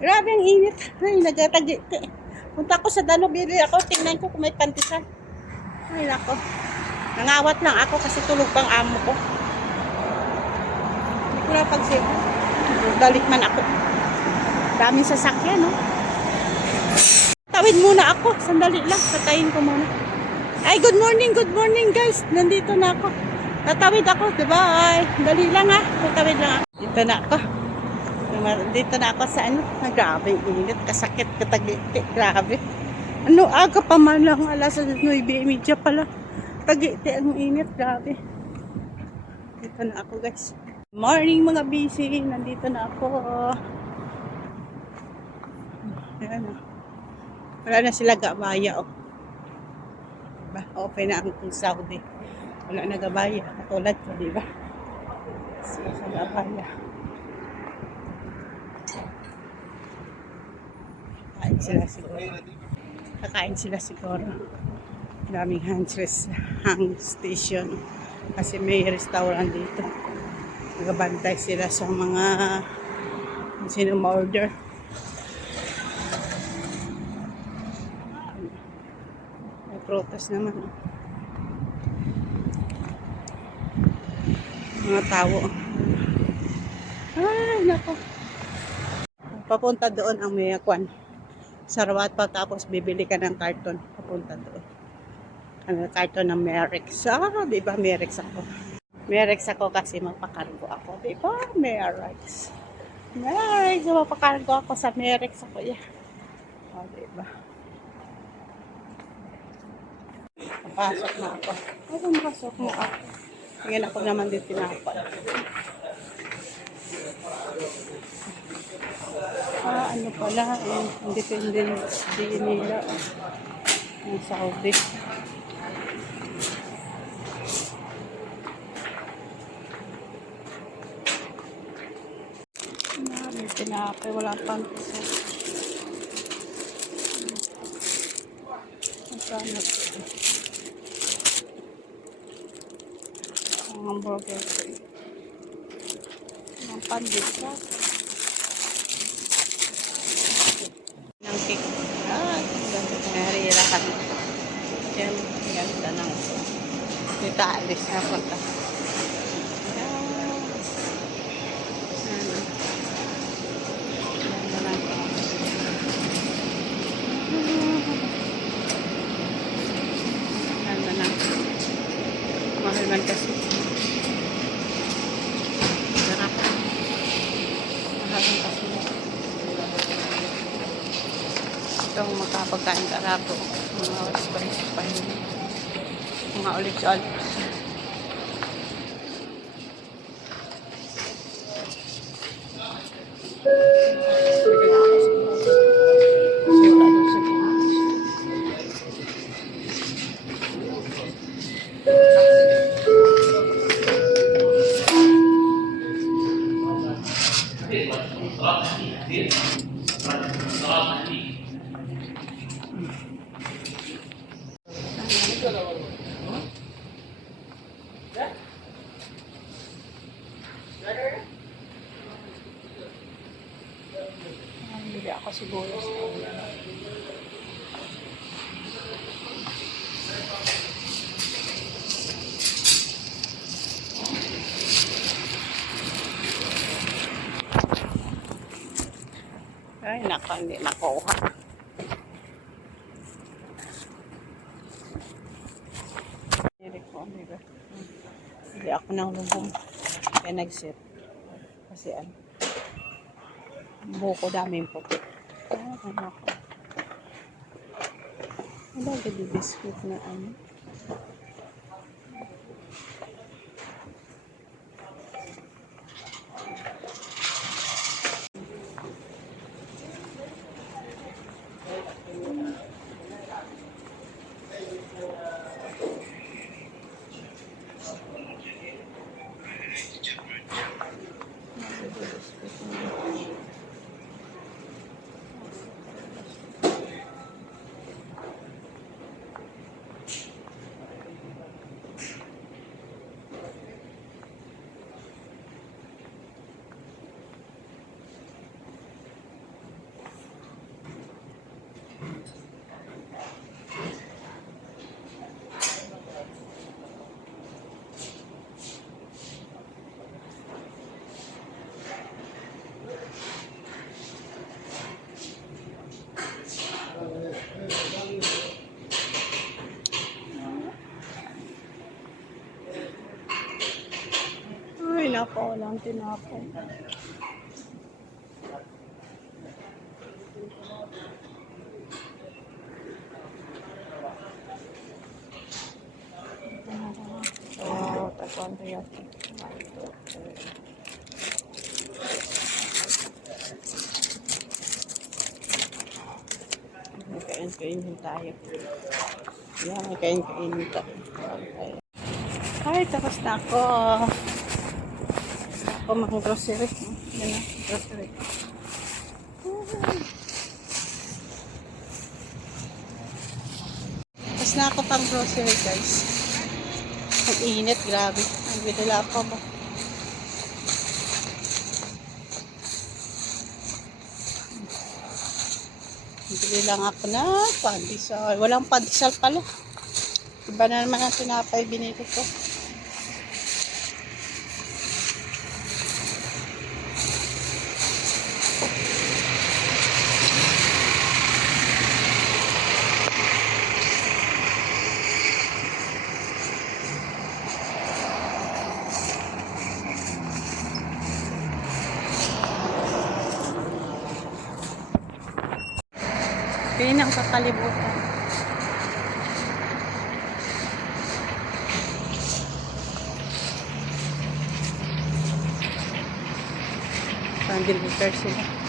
Grabe ang init. Ay, nagatagi. Punta ko sa Dano, bili ako. Tingnan ko kung may pantisan. Ay, nako. Nangawat lang ako kasi tulog pang amo ko. Hindi ko na pagsipa. Balik man ako. Daming sasakyan, no? Tawid muna ako. Sandali lang. Patayin ko muna. Ay, good morning guys. Nandito na ako. Tatawid ako. Bye. Dali lang ha. Tatawid lang ako. Dito na ako. Dito na ako sa ano. Grabe init. Kasakit. Katagiti. Grabe. Ano, aga pa man lang. Alas 9:30 pala. Tagiti ang init. Grabe. Dito na ako guys. Morning mga busy. Nandito na ako. Ayan o. Wala na sila gabaya o. Diba? Open na ang Saudi. Wala na gabaya. Katulad ko, diba? Sila sa gabaya. Kakain sila siguro. Kakain sila siguro. Daming hang station. Kasi may restaurant dito. Nagabantay sila sa mga sino ma-order. May protest naman. Mga tao. Ay, nako. Papunta doon ang may kwan. Sarawat pa tapos bibili ka ng karton. Papunta doon. Ang karton ng Merex. Di ba Merex ako? Merex ako kasi mapakargo ako. Di ba Merex? Merex. Mapakargo ako sa Merex ako. Yeah. O, di ba? Papasok na ako. Ay, pumasok mo ako. Ngayon ako naman din tinapal. Ano pala, Independence Day nila. Ang Saudi. May tinapay, wala pang isa. Masana po. Ang hamburger ko. Ang pandesal. Ng cake. Narirahan. Yan. Ganda ng ito. Dito alis na punta. Mahal man kasi. Sarap. Mahal man kasi. Itong magkapagkain karato. Mga spice. Mga olives. Bili ako siguro sa ay, naka, hindi nakuha. Bili ako ng lubong. Kaya nag-set. Kasi ano, buko daming puti. Ano ako. Wala gadi biscuit na ano. tinapa, walang tinapa. Oh, tapuan ko yun. Kain-kainin tayo. Yan, kain-kainin tayo. Ay, tapos na ako. Ako mga grocery. Yan na, grocery. Tapos na ako pang grocery, guys. Ang init, grabe. Ang bidala pa mo. Bili lang ako na pandesal. Walang pandesal pala. Iba na naman ang tinapay binili ko. Kaya na ang kakalibutan. Parang deliver sila.